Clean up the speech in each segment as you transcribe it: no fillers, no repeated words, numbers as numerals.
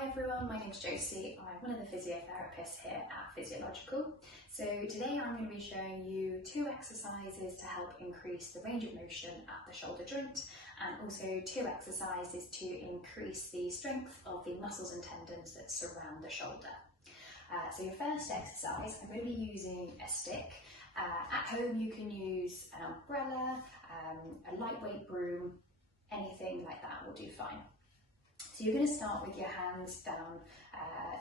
Hi everyone, my name's Josie. I'm one of the physiotherapists here at Physio-logical. So today I'm going to be showing you 2 exercises to help increase the range of motion at the shoulder joint, and also 2 exercises to increase the strength of the muscles and tendons that surround the shoulder. So your first exercise, I'm going to be using a stick. At home you can use an umbrella, a lightweight broom, anything like that will do fine. So you're going to start with your hands down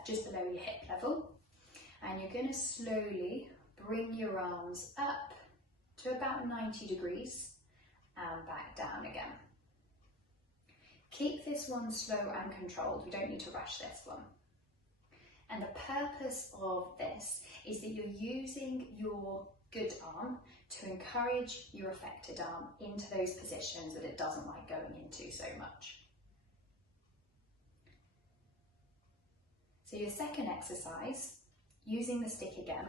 just below your hip level, and you're going to slowly bring your arms up to about 90 degrees and back down again. Keep this one slow and controlled, you don't need to rush this one. And the purpose of this is that you're using your good arm to encourage your affected arm into those positions that it doesn't like going into so much. So your second exercise, using the stick again,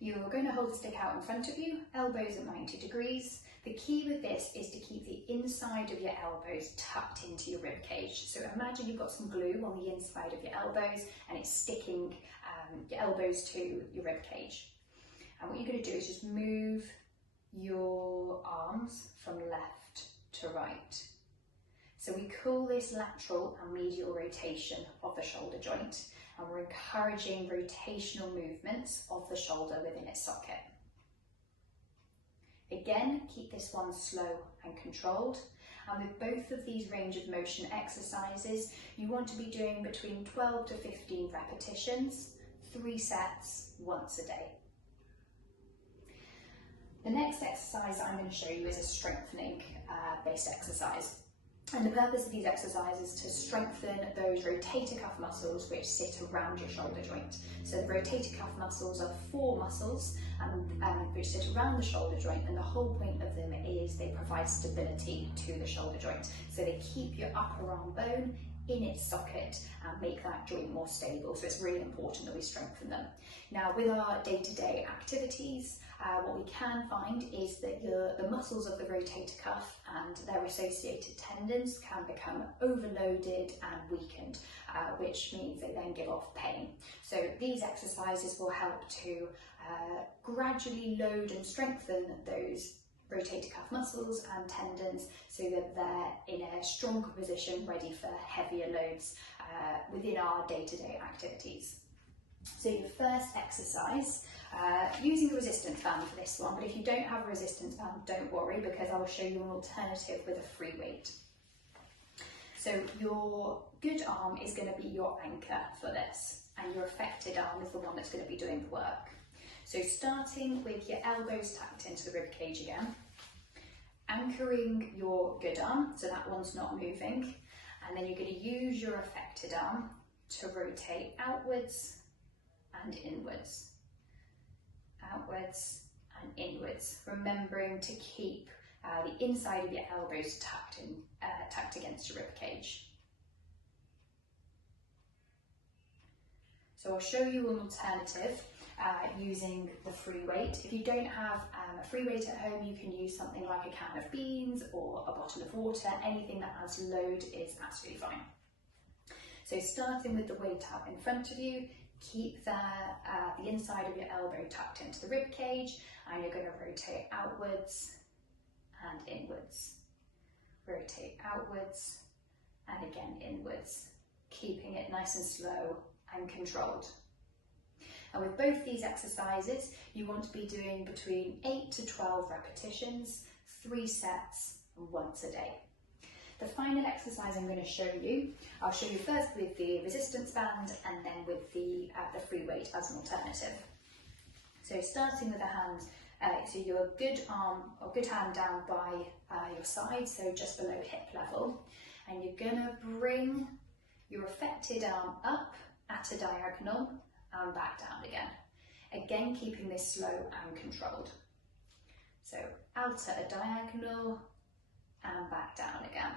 you're going to hold the stick out in front of you, elbows at 90 degrees. The key with this is to keep the inside of your elbows tucked into your rib cage. So imagine you've got some glue on the inside of your elbows and it's sticking your elbows to your rib cage. And what you're going to do is just move your arms from left to right. So we call this lateral and medial rotation of the shoulder joint, and we're encouraging rotational movements of the shoulder within its socket. Again, keep this one slow and controlled. And with both of these range of motion exercises, you want to be doing between 12 to 15 repetitions, 3 sets, once a day. The next exercise I'm going to show you is a strengthening based exercise. And the purpose of these exercises is to strengthen those rotator cuff muscles which sit around your shoulder joint. So the rotator cuff muscles are 4 muscles which sit around the shoulder joint, and the whole point of them is they provide stability to the shoulder joint. So they keep your upper arm bone in its socket and make that joint more stable. So it's really important that we strengthen them. Now with our day-to-day activities, what we can find is that the muscles of the rotator cuff and their associated tendons can become overloaded and weakened, which means they then give off pain. So these exercises will help to gradually load and strengthen those rotator cuff muscles and tendons so that they're in a stronger position, ready for heavier loads within our day-to-day activities. So your first exercise, using a resistance band for this one, but if you don't have a resistance band, don't worry, because I will show you an alternative with a free weight. So your good arm is going to be your anchor for this, and your affected arm is the one that's going to be doing the work. So starting with your elbows tucked into the rib cage again, anchoring your good arm, so that one's not moving, and then you're going to use your affected arm to rotate outwards and inwards, outwards and inwards, remembering to keep the inside of your elbows tucked against your rib cage. So I'll show you an alternative using the free weight. If you don't have a free weight at home, you can use something like a can of beans or a bottle of water. Anything that has load is absolutely fine. So starting with the weight out in front of you, keep the inside of your elbow tucked into the rib cage, and you're going to rotate outwards and inwards. Rotate outwards and again inwards, keeping it nice and slow and controlled. And with both these exercises, you want to be doing between 8 to 12 repetitions, 3 sets, once a day. The final exercise I'm going to show you, I'll show you first with the resistance band and then with the free weight as an alternative. So starting with the hand, so your good arm or good hand down by your side, so just below hip level, and you're going to bring your affected arm up at a diagonal and back down again. Again, keeping this slow and controlled. So out at a diagonal and back down again.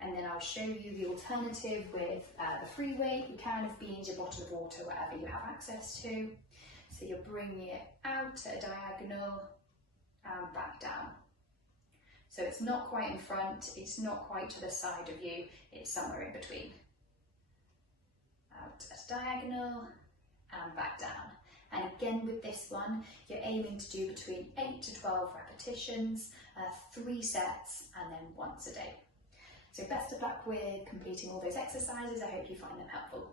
And then I'll show you the alternative with the free weight, your can of beans, your bottle of water, whatever you have access to. So you're bringing it out at a diagonal and back down. So it's not quite in front, it's not quite to the side of you, it's somewhere in between. Out at diagonal and back down. And again with this one, you're aiming to do between 8 to 12 repetitions, 3 sets, and then once a day. So best of luck with completing all those exercises. I hope you find them helpful.